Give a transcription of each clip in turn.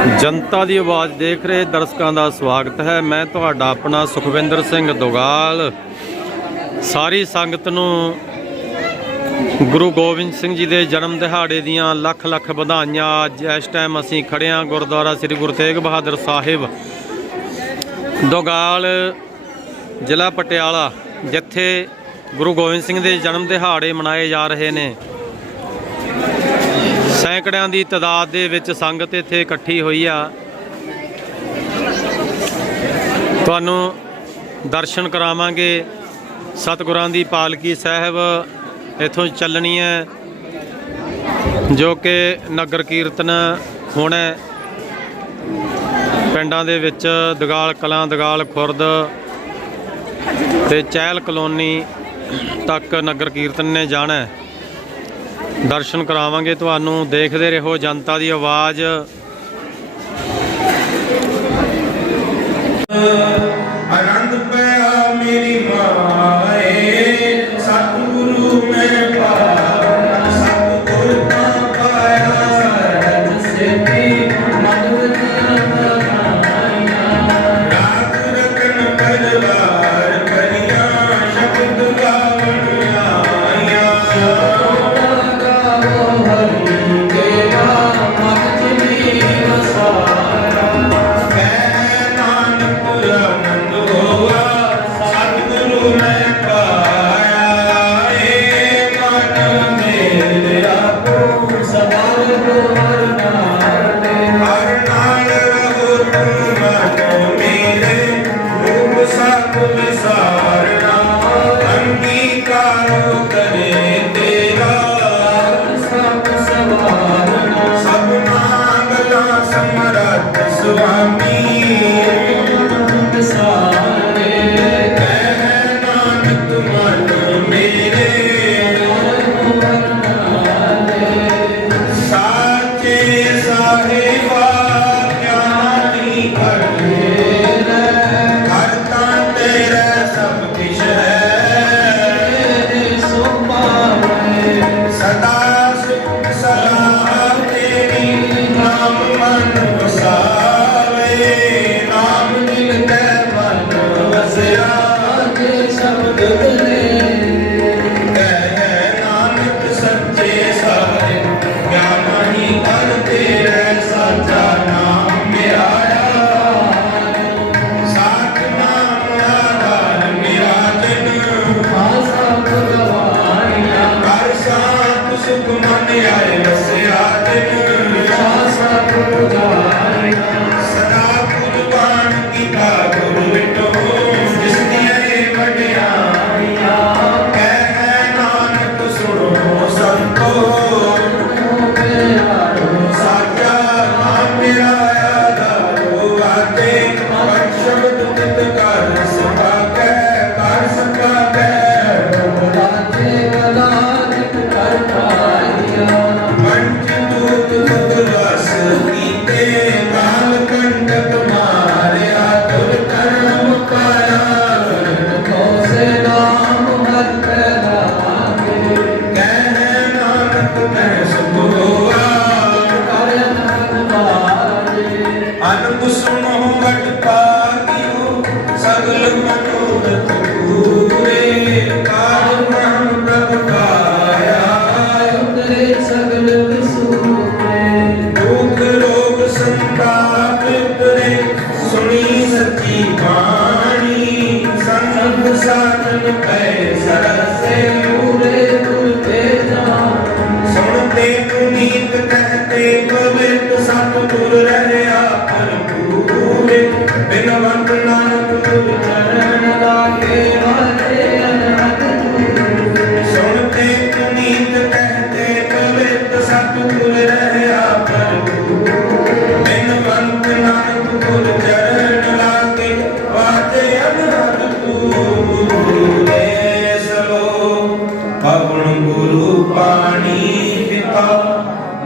ਜਨਤਾ ਦੀ ਆਵਾਜ਼ ਦੇਖ ਰਹੇ ਦਰਸ਼ਕਾਂ ਦਾ ਸਵਾਗਤ ਹੈ। ਮੈਂ ਤੁਹਾਡਾ ਆਪਣਾ ਸੁਖਵਿੰਦਰ ਸਿੰਘ ਦੁਗਾਲ। ਸਾਰੀ ਸੰਗਤ ਨੂੰ ਗੁਰੂ ਗੋਬਿੰਦ ਸਿੰਘ ਜੀ ਦੇ ਜਨਮ ਦਿਹਾੜੇ ਦੀਆਂ ਲੱਖ ਲੱਖ ਵਧਾਈਆਂ। ਅੱਜ ਇਸ ਟਾਈਮ ਅਸੀਂ ਖੜੇ ਹਾਂ ਗੁਰਦੁਆਰਾ ਸ੍ਰੀ ਗੁਰੂ ਤੇਗ ਬਹਾਦਰ ਸਾਹਿਬ। ਦੁਗਾਲ ਜ਼ਿਲ੍ਹਾ ਪਟਿਆਲਾ, ਜਿੱਥੇ ਗੁਰੂ ਗੋਬਿੰਦ ਸਿੰਘ ਦੇ ਜਨਮ ਦਿਹਾੜੇ ਮਨਾਏ ਜਾ ਰਹੇ ਨੇ। ਸੈਂਕੜਿਆਂ ਦੀ ਤਦਾਦ ਦੇ ਵਿੱਚ ਸੰਗਤ ਇੱਥੇ ਇਕੱਠੀ ਹੋਈ ਆ। ਤੁਹਾਨੂੰ ਦਰਸ਼ਨ ਕਰਾਵਾਂਗੇ। ਸਤਿਗੁਰਾਂ ਦੀ ਪਾਲਕੀ ਸਾਹਿਬ ਇੱਥੋਂ ਚੱਲਣੀ ਹੈ, ਜੋ ਕਿ ਨਗਰ ਕੀਰਤਨ ਹੋਣਾ ਪਿੰਡਾਂ ਦੇ ਵਿੱਚ ਦਗਾਲ ਕਲਾਂ, ਦਗਾਲ ਖੁਰਦ ਤੇ ਚਹਿਲ ਕਲੋਨੀ ਤੱਕ ਨਗਰ ਕੀਰਤਨ ਨੇ ਜਾਣਾ ਦਰਸ਼ਨ ਕਰਾਵਾਂਗੇ ਤੁਹਾਨੂੰ। ਦੇਖਦੇ ਰਹੋ ਜਨਤਾ ਦੀ ਆਵਾਜ਼। ਆਨੰਦ ਪਿਆ ਮੇਰੀ ਮਾਏ mim. ਵਸਿਆ ਕਹਿ आनंद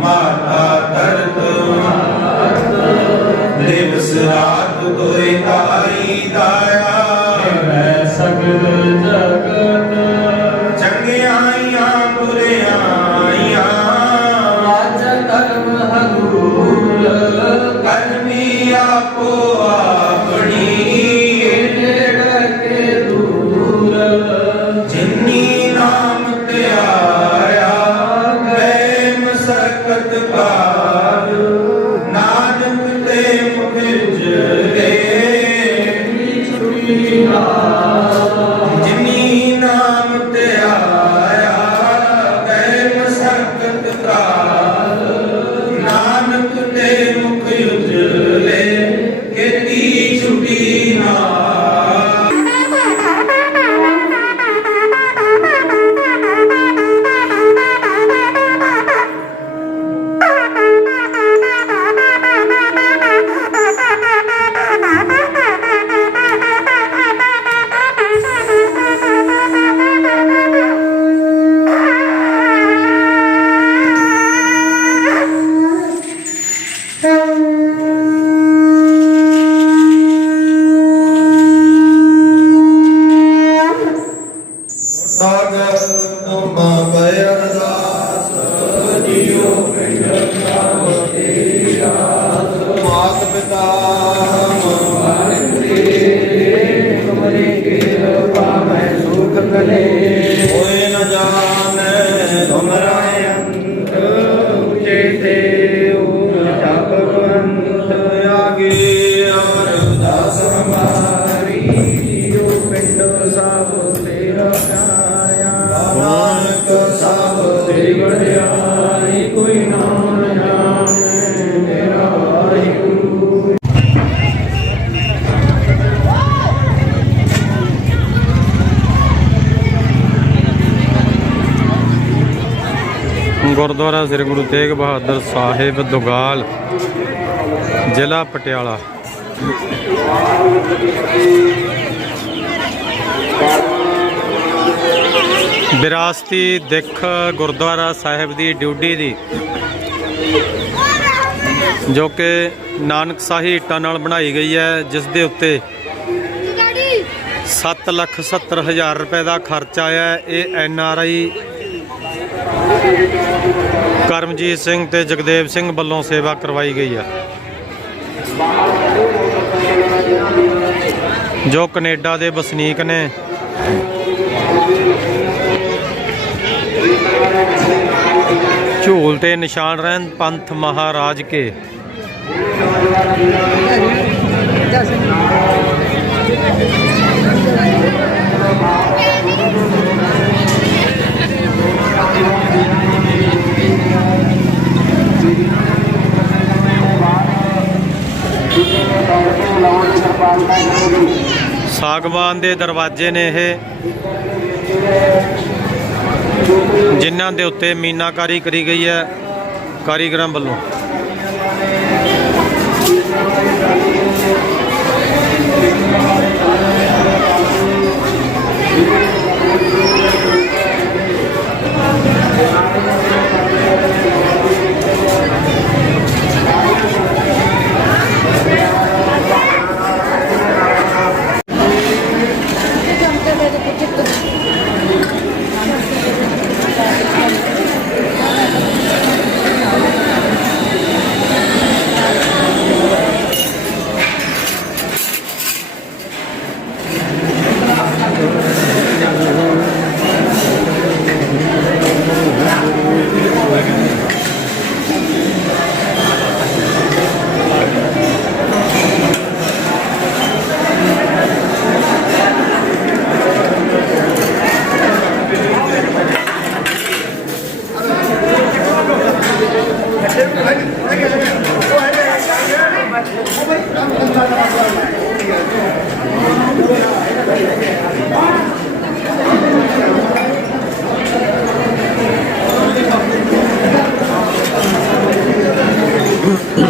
ਮਾਤਾ ਧਰਤ ਦਿਵਸ ਰਾਤ ਦੋਇ ਤਾਈ ਦਾਇਆ ਚੰਗਿਆਈਆਂ ਬੁਰਿਆਈਆਂ ਕਰ ਸਾਗਰ Shiva. ਮਾਤ ਪਿਤਾ ਹੋਏ ਨ ਜਾਣੈ ਤੁਮਰਾ ਅੰਤ ਤੇ ਗੁਰਦੁਆਰਾ ਸ੍ਰੀ ਗੁਰੂ ਤੇਗ ਬਹਾਦਰ ਸਾਹਿਬ, ਦੁਗਾਲ, ਜ਼ਿਲ੍ਹਾ ਪਟਿਆਲਾ ਵਿਰਾਸਤੀ ਦਿੱਖ ਗੁਰਦੁਆਰਾ ਸਾਹਿਬ ਦੀ ਡਿਊਟੀ ਦੀ, ਜੋ ਕਿ ਨਾਨਕ ਸਾਹੀ ਇੱਟਾਂ ਨਾਲ ਬਣਾਈ ਗਈ ਹੈ, ਜਿਸ ਦੇ ਉੱਤੇ 7 ਲੱਖ 70 ਹਜ਼ਾਰ ਰੁਪਏ ਦਾ ਖਰਚ ਆਇਆ ਹੈ। ਇਹ N R I Karamjit Singh ਤੇ ਜਗਦੇਵ ਸਿੰਘ ਵੱਲੋਂ ਸੇਵਾ ਕਰਵਾਈ ਗਈ ਹੈ ਜੋ ਕੈਨੇਡਾ ਦੇ ਵਸਨੀਕ ਨੇ। ਝੂਲ ਤੇ ਨਿਸ਼ਾਨ ਰਹਿਣ ਪੰਥ ਮਹਾਰਾਜ ਕੇ। ਬਾਗਬਾਨ ਦੇ ਦਰਵਾਜ਼ੇ ਨੇ ਇਹ ਜਿਨ੍ਹਾਂ ਦੇ ਉੱਤੇ ਮੀਨਾਕਾਰੀ ਕਰੀ ਗਈ ਹੈ ਕਾਰੀਗਰਾਂ ਵੱਲੋਂ। y